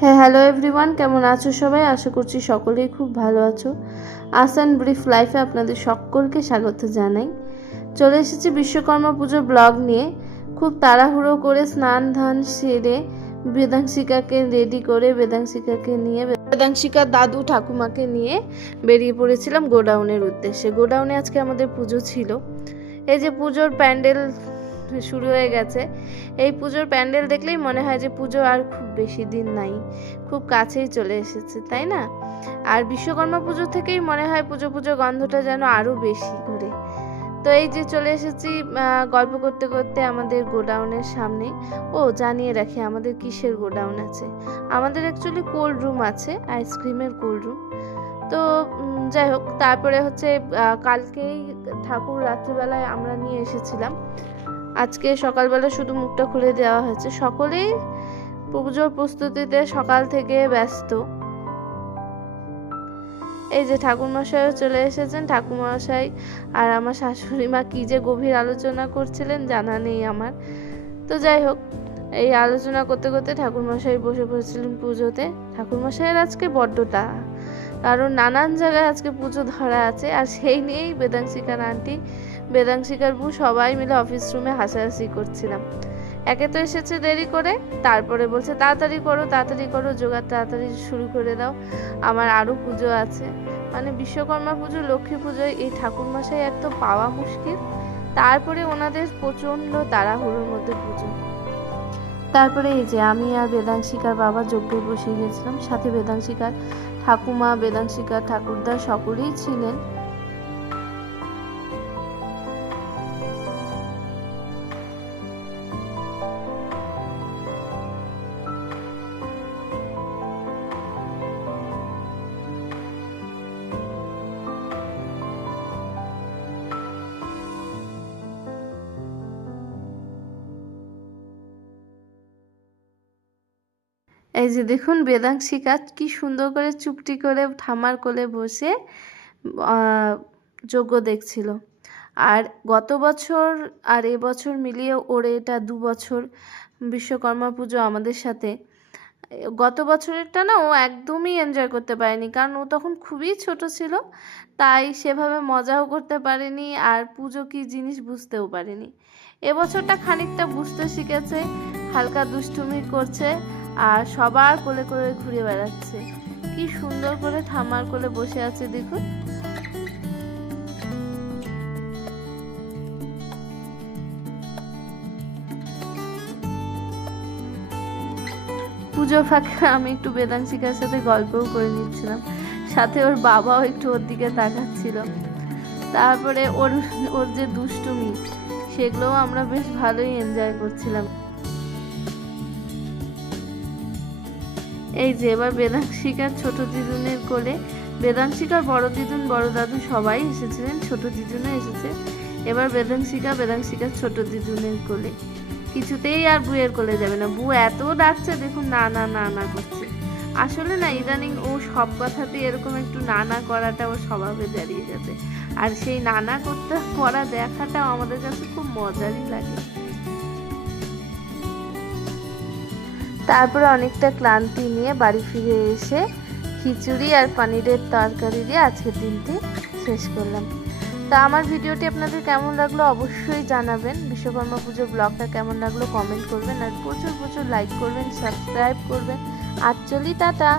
হ্যাঁ, hello everyone, কেমন আছো সবাই? আশা করছি সকলেই খুব ভালো আছো। আসান ব্রিফ লাইফে আপনাদের সকলকে স্বাগত জানাই। চলে এসেছি বিশ্বকর্মা পুজোর ব্লগ নিয়ে। খুব তাড়াহুড়ো করে স্নান ধান সেরে বেদাংশিকাকে রেডি করে বেদাংশিকাকে নিয়ে বেদাংশিকার দাদু ঠাকুমাকে নিয়ে বেরিয়ে পড়েছিলাম গোডাউনের উদ্দেশ্যে। গোডাউনে আজকে আমাদের পুজো ছিল। এই যে পুজোর প্যান্ডেল শুরু হয়ে গেছে। এই পুজোর প্যান্ডেল দেখলেই মনে হয় যে পুজো আর খুব বেশি দিন নাই, খুব কাছেই চলে এসেছে, তাই না? আর বিশ্বকর্মা পুজো থেকেই মনে হয় পুজো পুজো গন্ধটা যেন আরও বেশি করে। তো এই যে চলে এসেছি গল্প করতে করতে আমাদের গোডাউনের সামনে। ও জানিয়ে রাখি আমাদের কিসের গোডাউন আছে। আমাদের অ্যাকচুয়ালি কোল্ড রুম আছে, আইসক্রিমের কোল্ড রুম। তো যাই হোক, তারপরে হচ্ছে কালকেই ঠাকুর রাত্রিবেলায় আমরা নিয়ে এসেছিলাম। আজকে সকালবেলা শুধু মুখটা খুলে দেওয়া হয়েছে। সকলেই পুজোর প্রস্তুতিতে সকাল থেকে ব্যস্ত। এই যে ঠাকুরমশাইও চলে এসেছেন। ঠাকুরমশাই আর আমার শাশুড়ি মা কী যে গভীর আলোচনা করছিলেন জানা নেই আমার। তো যাই হোক, এই আলোচনা করতে করতে ঠাকুরমশাই বসে পড়েছিলেন পুজোতে। ঠাকুরমশাইয়ের আজকে বড্ড তাড়া, কারণ নানান জায়গায় আজকে পুজো ধরা আছে। আর সেই নিয়েই বেদাংশিকার আন্টি, বেদাংশিকার বউ সবাই মিলে অফিস রুমে হাসাহাসি করছিলাম। একে তো এসেছে দেরি করে, তারপরে বলছে তাড়াতাড়ি করো, জোগাড় তাড়াতাড়ি শুরু করে দাও, আমার আরও পুজো আছে। মানে বিশ্বকর্মা পুজো, লক্ষ্মী পুজোয় এই ঠাকুরমশাই এক তো পাওয়া মুশকিল, তারপরে ওনাদের প্রচণ্ড তাড়াহুড়োর মধ্যে পুজো। তারপরে এই যে আমি আর বেদাংশিকার বাবা যজ্ঞে বসে গেছিলাম, সাথে বেদাংশিকার ঠাকুমা, বেদাংশিকার ঠাকুরদা সকলেই ছিলেন। এই যে দেখুন বেদাংশিকা কি সুন্দর করে চুপটি করে ঠামার কোলে বসে যজ্ঞ দেখছিল। আর গত বছর আর এবছর মিলিয়ে ওর এটা 2 বছর বিশ্বকর্মা পুজো আমাদের সাথে। গত বছরেরটা না ও একদমই এনজয় করতে পারেনি, কারণ ও তখন খুবই ছোট ছিল, তাই সেভাবে মজাও করতে পারেনি আর পুজো কী জিনিস বুঝতেও পারেনি। এবছরটা খানিকটা বুঝতে শিখেছে, হালকা দুষ্টুমি করছে আর সবার কোলে কোলে ঘুরে বেড়াচ্ছে। কি সুন্দর করে ঠাম্মার কোলে বসে আছে দেখুন। পুজোর ফাঁকে আমি একটু বেদাংশিকার সাথে গল্পও করে নিচ্ছিলাম, সাথে ওর বাবাও একটু ওর দিকে তাকাচ্ছিল। তারপরে ওর ওর যে দুষ্টুমি, সেগুলোও আমরা বেশ ভালোই এনজয় করছিলাম। এই যে এবার বেদাংশিকার ছোট দিদুনের কোলে, বেদাংশিকার বড় দিদুন বড় দাদু সবাই এসেছিলেন, ছোট দিদুনও এসেছে। এবার বেদাংশিকার ছোট দিদুনের কোলে। কিছুতেই আর বুয়ের কোলে যাবে না, বু এত ডাকছে দেখুন, না না না না করছে। আসলে না ইদানিং ও সব কথাতেই এরকম একটু না না করাটা ওর স্বভাবে দাঁড়িয়ে গেছে। আর সেই নানা করতে করা দেখাটাও আমাদের কাছে খুব মজারই লাগে। তারপরে অনেকটা ক্লান্তি নিয়ে বাড়ি ফিরে এসে খিচুড়ি আর পনিরের তরকারি দিয়ে আজকের দিনটি শেষ করলাম। তা আমার ভিডিওটি আপনাদের কেমন লাগলো অবশ্যই জানাবেন। বিশ্বকর্মা পুজোর ব্লগটা কেমন লাগলো কমেন্ট করবেন, আর প্রচুর প্রচুর লাইক করবেন, সাবস্ক্রাইব করবেন। আর চলি, টাটা।